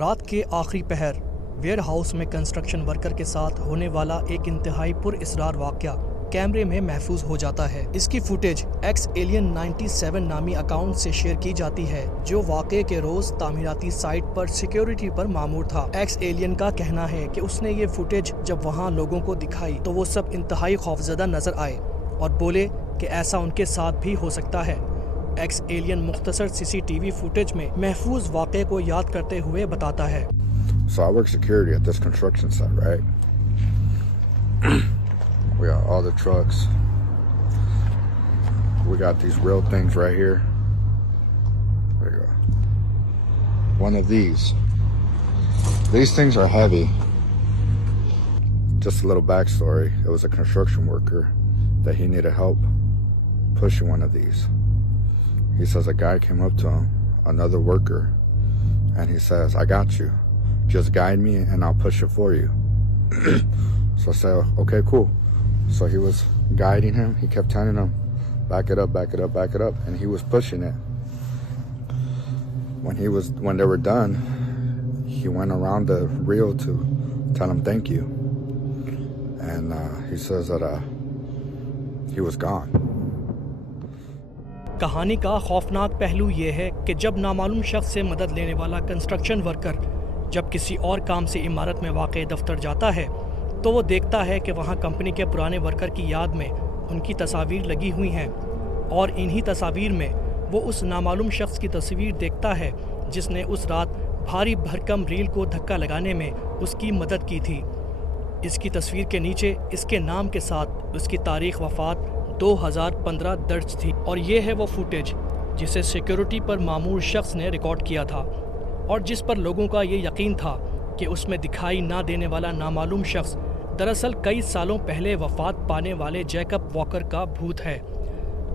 रात के आखिरी पहर वेयर हाउस में कंस्ट्रक्शन वर्कर के साथ होने वाला एक इंतहाई पुरअसरार वाकया कैमरे में महफूज हो जाता है। इसकी फुटेज एक्स एलियन 97 नामी अकाउंट से शेयर की जाती है, जो वाकये के रोज तामीराती साइट पर सिक्योरिटी पर मामूर था। एक्स एलियन का कहना है कि उसने ये फुटेज जब वहाँ लोगों को दिखाई तो वो सब इंतहाई खौफजदा नजर आए और बोले कि ऐसा उनके साथ भी हो सकता है। एक्स एलियन मुख्तसर सीसीटीवी फुटेज में महफूज वाक़े को याद करते हुए बताता है। So I work security at this construction site, right? We got all the trucks. We got these real things right here. There you go. One of these. These things are heavy. Just a little backstory. It was a construction worker that he needed help pushing one of these. He says a guy came up to him, another worker, and he says, I got you. Just guide me and I'll push it for you. So I said, okay, cool. So he was guiding him. He kept telling him, back it up, back it up, back it up. And he was pushing it. When they were done, he went around the reel to tell him thank you. And he says that he was gone. कहानी का खौफनाक पहलू ये है कि जब नामालूम शख्स से मदद लेने वाला कंस्ट्रक्शन वर्कर जब किसी और काम से इमारत में वाक़ दफ्तर जाता है तो वो देखता है कि वहाँ कंपनी के पुराने वर्कर की याद में उनकी तस्वीर लगी हुई हैं और इन्हीं तस्वीर में वो उस नामालूम शख्स की तस्वीर देखता है जिसने उस रात भारी भरकम रील को धक्का लगाने में उसकी मदद की थी। इसकी तस्वीर के नीचे इसके नाम के साथ उसकी तारीख़ वफ़ात 2015 दर्ज थी और ये है वो फुटेज जिसे सिक्योरिटी पर मामूर शख्स ने रिकॉर्ड किया था और जिस पर लोगों का ये यकीन था कि उसमें दिखाई ना देने वाला नामालूम शख्स दरअसल कई सालों पहले वफ़ात पाने वाले जैकब वॉकर का भूत है।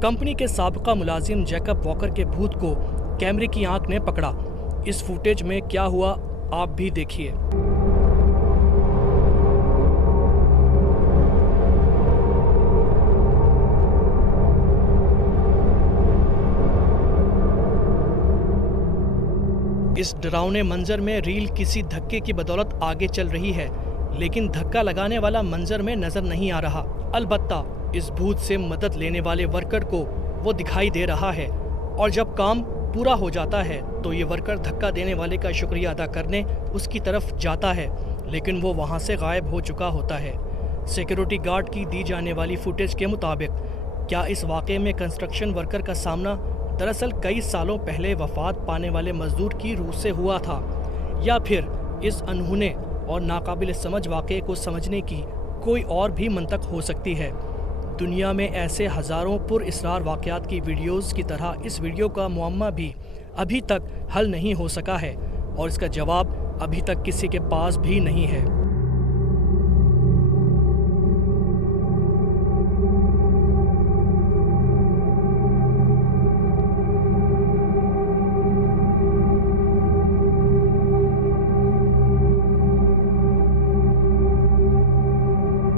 कंपनी के साबिका मुलाजिम जैकब वॉकर के भूत को कैमरे की आंख ने पकड़ा। इस फुटेज में क्या हुआ आप भी देखिए। इस डरावने मंजर में रील किसी धक्के की बदौलत आगे चल रही है, लेकिन धक्का लगाने वाला मंजर में नजर नहीं आ रहा। अलबत्ता इस भूत से मदद लेने वाले वर्कर को वो दिखाई दे रहा है और जब काम पूरा हो जाता है तो ये वर्कर धक्का देने वाले का शुक्रिया अदा करने उसकी तरफ जाता है, लेकिन वो वहाँ से गायब हो चुका होता है। सिक्योरिटी गार्ड की दी जाने वाली फुटेज के मुताबिक क्या इस वाक़े में कंस्ट्रक्शन वर्कर का सामना दरअसल कई सालों पहले वफ़ात पाने वाले मजदूर की रूह से हुआ था, या फिर इस अनहोने और नाकाबिल समझ वाक़े को समझने की कोई और भी मंतक हो सकती है। दुनिया में ऐसे हज़ारों पुरअसरार वाक़यात की वीडियोज़ की तरह इस वीडियो का मुअम्मा भी अभी तक हल नहीं हो सका है और इसका जवाब अभी तक किसी के पास भी नहीं है।